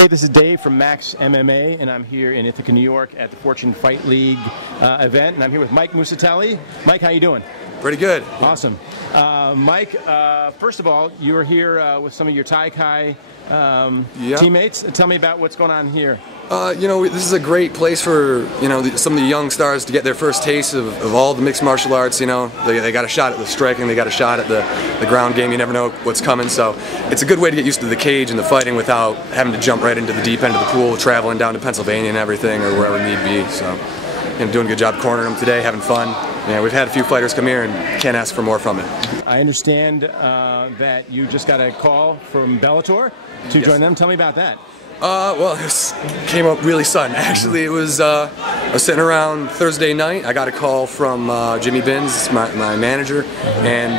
Hey, this is Dave from Max MMA, and I'm here in Ithaca, New York at the Fortune Fight League event, and I'm here with Mike Mucitelli. Mike, how you doing? Pretty good. Awesome. Mike, first of all, you were here with some of your Thai Kai teammates. Tell me about what's going on here. This is a great place for, some of the young stars to get their first taste of all the mixed martial arts. They got a shot at the striking, they got a shot at the ground game. You never know what's coming, so it's a good way to get used to the cage and the fighting without having to jump right into the deep end of the pool, traveling down to Pennsylvania and everything, or wherever need be. So, doing a good job cornering them today, having fun. Yeah, we've had a few fighters come here and can't ask for more from it. I understand that you just got a call from Bellator to join them. Tell me about that. Well, this came up really sudden. Actually, it was, I was sitting around Thursday night. I got a call from Jimmy Binns, my manager, and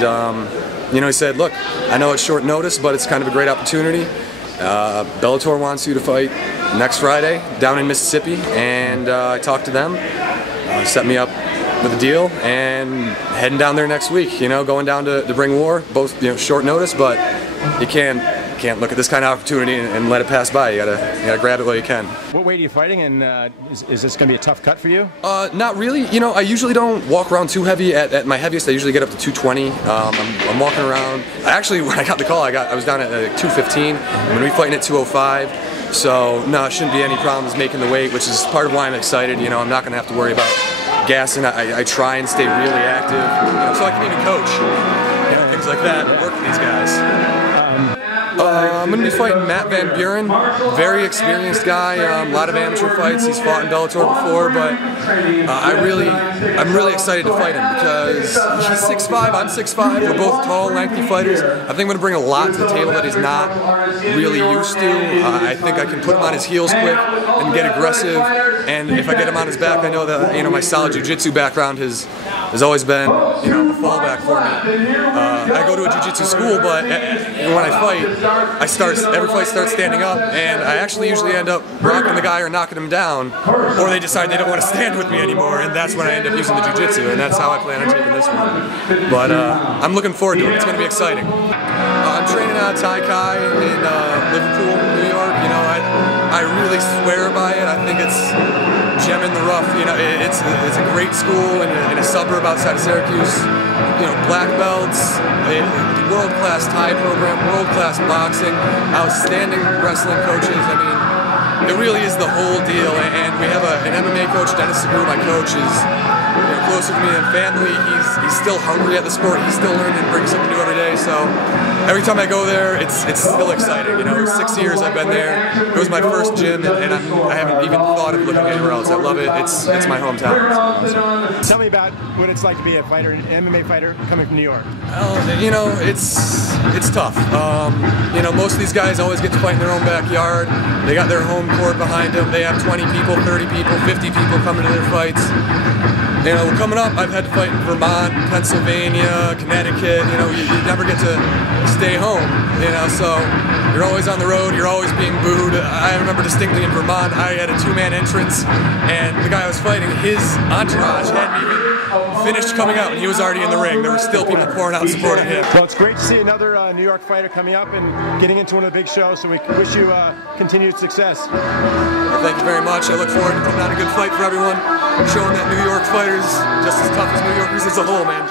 he said, look, I know it's short notice, but it's kind of a great opportunity. Bellator wants you to fight next Friday down in Mississippi, and I talked to them, set me up with a deal, and heading down there next week, going down to bring war, both short notice, but you can't look at this kind of opportunity and let it pass by. You gotta grab it while you can. What weight are you fighting, and is this going to be a tough cut for you? Not really. I usually don't walk around too heavy. At my heaviest, I usually get up to 220. I'm walking around. Actually, when I got the call, I was down at 215. I'm going to be fighting at 205. So no, it shouldn't be any problems making the weight, which is part of why I'm excited. I'm not going to have to worry about gassing. I try and stay really active, so I can even coach, things like that, and work with these guys. I'm going to be fighting Matt Van Buren, very experienced guy, a lot of amateur fights. He's fought in Bellator before, but I'm really excited to fight him because he's 6'5", I'm 6'5", we're both tall, lengthy fighters. I think I'm going to bring a lot to the table that he's not really used to. I think I can put him on his heels quick and get aggressive, and if I get him on his back, I know that my solid jiu-jitsu background has always been a fallback for me. I go to a jiu-jitsu school, but when I fight, every fight starts standing up, and I actually usually end up rocking the guy or knocking him down, or they decide they don't want to stand with me anymore, and that's when I end up using the jiu-jitsu, and that's how I plan on taking this one. But I'm looking forward to it. It's going to be exciting. I'm training at Thai Kai in Liverpool, New York. I really swear by it. I think it's gem in the rough. It's a great school in a suburb outside of Syracuse. Black belts, world-class Thai program, world-class boxing, outstanding wrestling coaches. It really is the whole deal. And we have an MMA coach, Dennis Segura, my coach, is closer to me than family. He's still hungry at the sport. He's still learning and brings something new every day. So every time I go there, it's still exciting. 6 years I've been there. It was my first gym, and I haven't even thought of looking anywhere else. I love it. It's my hometown. Tell me about what it's like to be a fighter, an MMA fighter coming from New York. It's tough. Most of these guys always get to fight in their own backyard. They got their home court behind them. They have 20 people, 30 people, 50 people coming to their fights. Coming up, I've had to fight in Vermont, Pennsylvania, Connecticut. You never get to stay home. So you're always on the road. You're always being booed. I remember distinctly in Vermont, I had a two-man entrance, and the guy I was fighting, his entourage hadn't even finished coming out, and he was already in the ring. There were still people pouring out supporting him. Well, it's great to see another New York fighter coming up and getting into one of the big shows. So we wish you continued success. Well, thank you very much. I look forward to putting on a good fight for everyone, showing that New York fighters just as tough as New Yorkers as a whole, man.